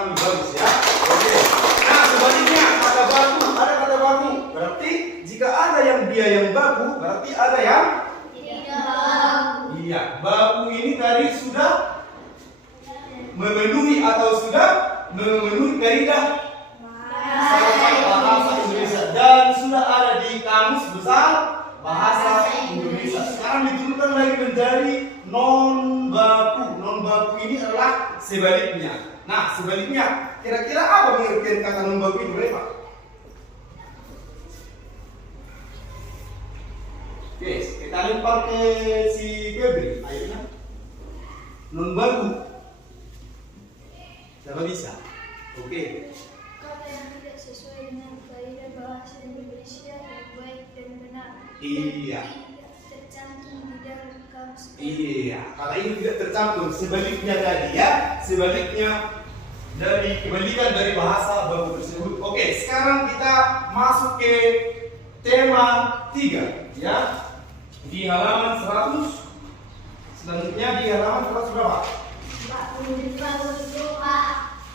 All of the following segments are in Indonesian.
kami bagus ya. Oke. Nah sebaliknya kata baku, ada kata baku. Berarti jika ada yang dia yang baku, berarti ada yang tidak baku. iya. Baku ini tadi sudah memenuhi atau sudah memenuhi kaidah bahasa Indonesia dan sudah ada di kamus besar bahasa Indonesia. Sekarang diturunkan lagi menjadi non baku. Non baku ini adalah sebaliknya. Nah, sebaliknya kira-kira apa pengertian kata non baku itu, Pak? Oke, kita lempar ke si Febri. Ayo, nah. Non baku. Siapa bisa? Oke. Kata yang tidak sesuai dengan kaidah bahasa Indonesia yang baik dan benar. Iya. Tidak tercantum di dalam kamus. Iya, kalau ini tidak tercantum, sebaliknya tadi ya, sebaliknya dari kebalikan dari bahasa baku tersebut. Oke, sekarang kita masuk ke tema 3 ya. Di halaman 100. Selanjutnya di halaman 100 berapa?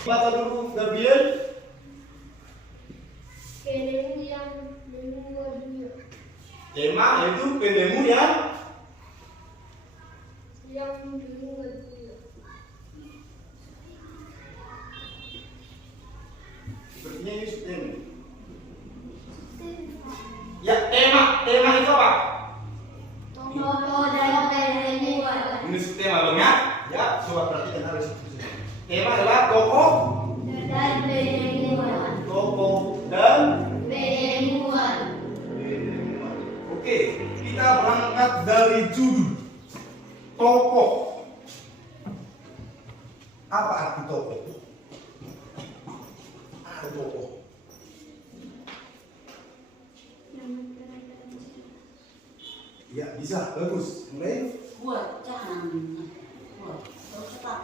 Baca dulu Gabriel. Penemu yang menunggu dunia. Tema yaitu penemu yang Menunggu dunia. sepertinya ini subtema. Ya, tema itu apa? Tokoh dan penemuan. Ini subtema dong ya. Ya, coba perhatikan harus. Tema adalah tokoh Dan penemuan. tokoh dan Penemuan. oke, kita berangkat dari judul tokoh. Apa arti tokoh? Apa tokoh? Ya bisa, bagus. Mulai. Kuat, jangan kuat. Terus cepat.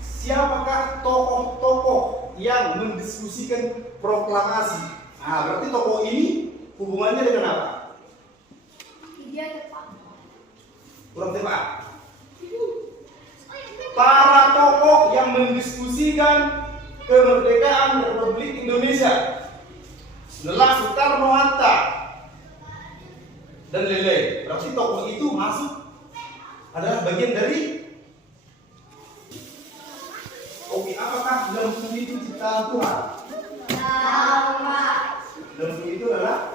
Siapakah tokoh-tokoh yang mendiskusikan proklamasi? Nah, berarti tokoh ini hubungannya dengan apa? Dia tepat. Kurang tepat. Para tokoh yang mendiskusikan kemerdekaan Republik Indonesia setelah Soekarno-Hatta dan lain-lain. Berarti tokoh itu masuk adalah bagian dari. Oke, apakah lembu itu ciptaan Tuhan? Lembu itu adalah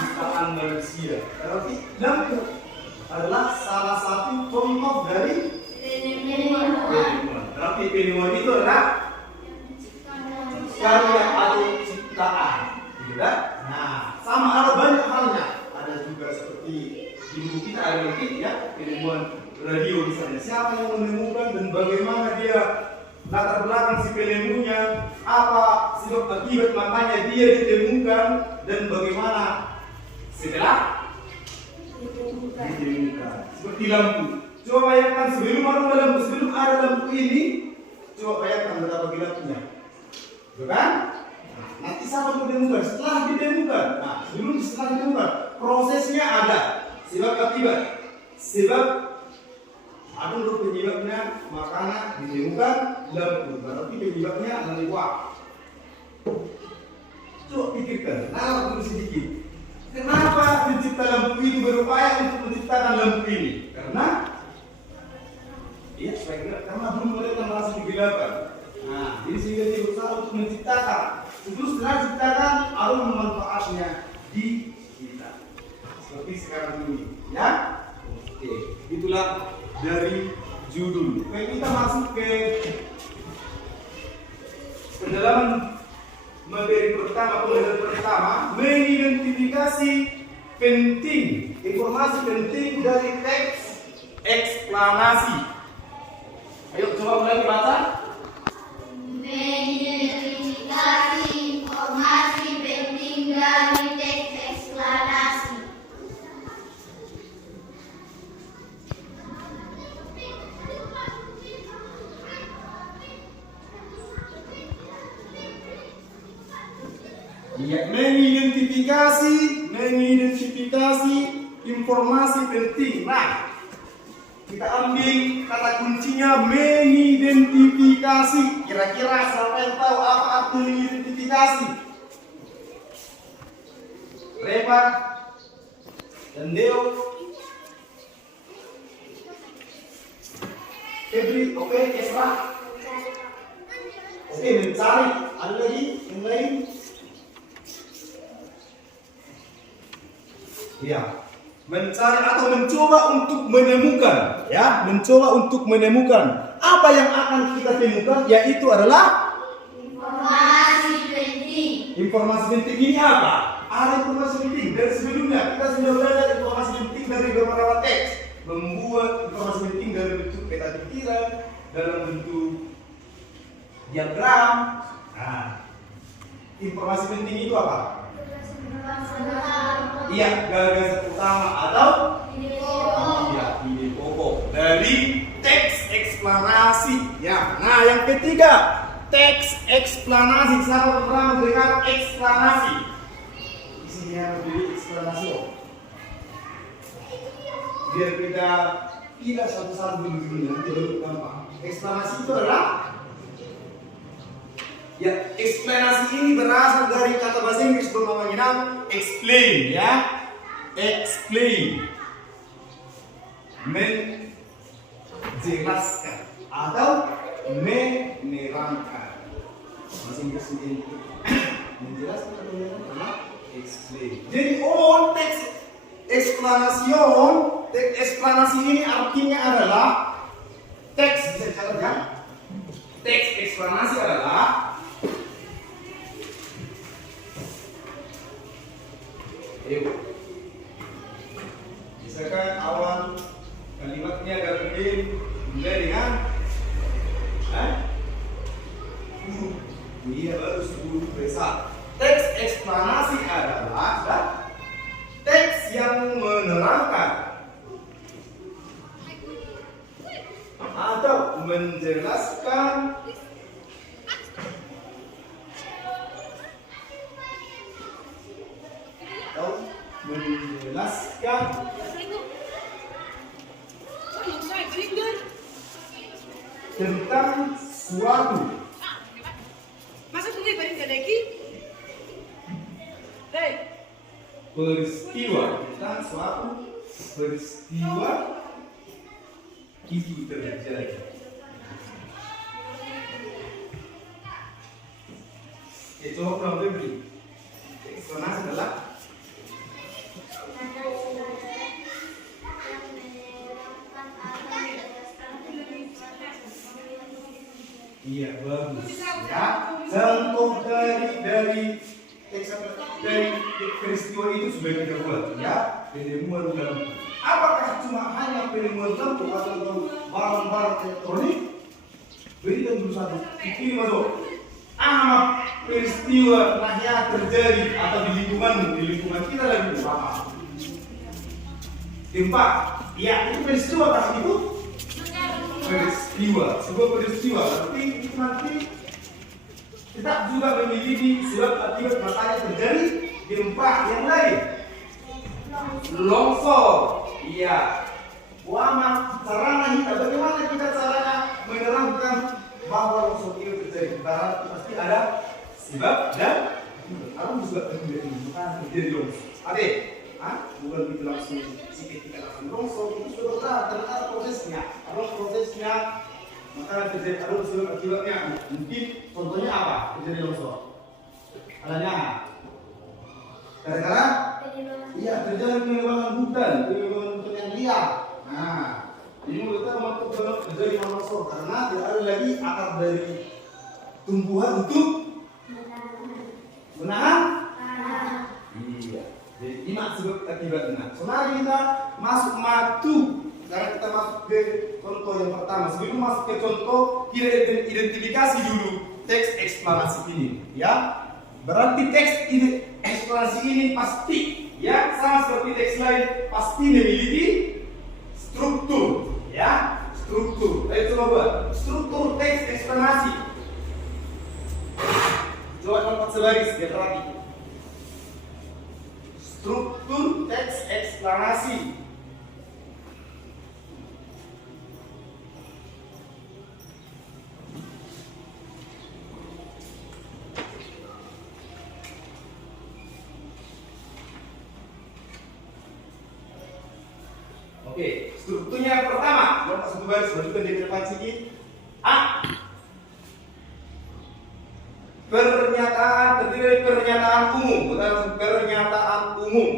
ciptaan manusia. Berarti lembu adalah salah satu contoh dari penemuan. Berarti penemuan itu adalah karya atau ciptaan, gitu kan? Nah, sama ada banyak halnya. Ada juga seperti di buku kita ada lagi ya penemuan radio misalnya. Siapa yang menemukan dan bagaimana dia latar belakang si penemunya, apa sebab akibat makanya dia ditemukan dan bagaimana setelah ditemukan. Seperti lampu. Coba bayangkan sebelum ada lampu ini, coba bayangkan betapa gelapnya. Bukan? Nah, nanti siapa yang ditemukan? Setelah ditemukan. Nah, setelah ditemukan, prosesnya ada. Sebab akibat. Sebab ada menurut penyebabnya makanya ditemukan lampu. Berarti penyebabnya adalah waktu. Coba pikirkan, nalar dulu sedikit. Kenapa pencipta lampu ini berupaya untuk menciptakan lampu ini? Karena saya kira karena belum mereka merasa kegelapan. Nah, jadi sehingga dia berusaha untuk menciptakan. Terus setelah diciptakan, Allah memanfaatnya di kita. Seperti sekarang ini, ya. Oke, itulah dari judul. Baik, kita masuk ke pendalaman materi pertama. Pelajaran pertama, mengidentifikasi penting, informasi penting dari teks eksplanasi. Ayo coba mulai baca. Mengidentifikasi informasi penting dari teks eksplanasi. Ya, mengidentifikasi informasi penting. Nah, Kita ambil kata kuncinya mengidentifikasi. Kira-kira siapa yang tahu apa arti mengidentifikasi? Reba dan Deo. Febri, oke, Esra. Oke, mencari. Ada lagi yang lain? Ya, mencari atau mencoba untuk menemukan, ya, mencoba untuk menemukan apa yang akan kita temukan, yaitu adalah Informasi penting. informasi penting. Ini apa? Ada informasi penting dari sebelumnya kita sudah belajar informasi penting dari beberapa teks, membuat informasi penting dalam bentuk peta pikiran, dalam bentuk diagram. Nah, informasi penting itu apa? Iya, gagasan utama atau iya, ide pokok dari teks eksplanasi. Ya, nah yang ketiga, teks eksplanasi. Siapa pernah mendengar eksplanasi? Isinya lebih eksplanasi. Biar kita tidak satu-satu dulu nanti baru gampang. Eksplanasi itu adalah ya, eksplanasi ini berasal dari kata bahasa Inggris bernama explain, ya. Explain. Menjelaskan atau menerangkan. Bahasa Inggris ini menjelaskan atau menerangkan. Explain. Jadi teks eksplanasi ini artinya adalah teks, bisa dicatat ya. Teks eksplanasi adalah misalkan awal kalimatnya Gabriel mulai dengan iya baru 10 besar. Teks eksplanasi adalah teks yang menerangkan atau menjelaskan tentang suatu peristiwa, tentang suatu peristiwa itu terjadi. Coba pulang beri. Eksplanasi adalah iya bagus ya. Contoh dari peristiwa itu sudah kita buat ya. Penemuan lampu. Apakah cuma hanya penemuan lampu atau barang-barang elektronik? Berikan dulu satu. Ini masuk. Apa peristiwa yang terjadi atau di lingkungan kita lagi apa? Gempa. Ya, itu peristiwa kan itu? Peristiwa, sebuah peristiwa. Tapi itu nanti kita juga memiliki sebab akibat makanya terjadi gempa yang lain. Longsor. Iya. Wama, caranya kita bagaimana kita caranya menerangkan bahwa longsor itu terjadi? Berarti pasti ada sebab dan harus sebab akibat ini bukan terjadi longsor. Ada? Bukan kita langsung kita langsung longsor itu sudah ternyata prosesnya. Harus prosesnya maka terjadi harus sebab akibatnya. Mungkin contohnya apa? Terjadi longsor. Adanya gara-gara iya terjadi penebangan hutan yang liar. Nah, ini kita masuk terjadi longsor karena tidak ada lagi akar dari tumbuhan untuk menahan. Iya. Jadi ini sebab akibatnya. Sekarang kita masuk matu. Sekarang kita masuk ke contoh yang pertama. Sebelum masuk ke contoh, kita identifikasi dulu teks eksplanasi ini. Ya, berarti teks eksplanasi ini pasti, ya, sama seperti teks lain, pasti memiliki struktur. Ya, struktur. Ayo coba buat struktur teks eksplanasi. Coba tempat sebaris biar rapi. Struktur teks eksplanasi. Oke, strukturnya pertama, nomor satu baris masukkan di depan sedikit. A. Pernyataan terdiri dari pernyataan umum. Kita langsung pernyataan umum.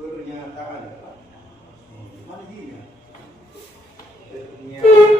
Pernyataan. Mana dia? Pernyataan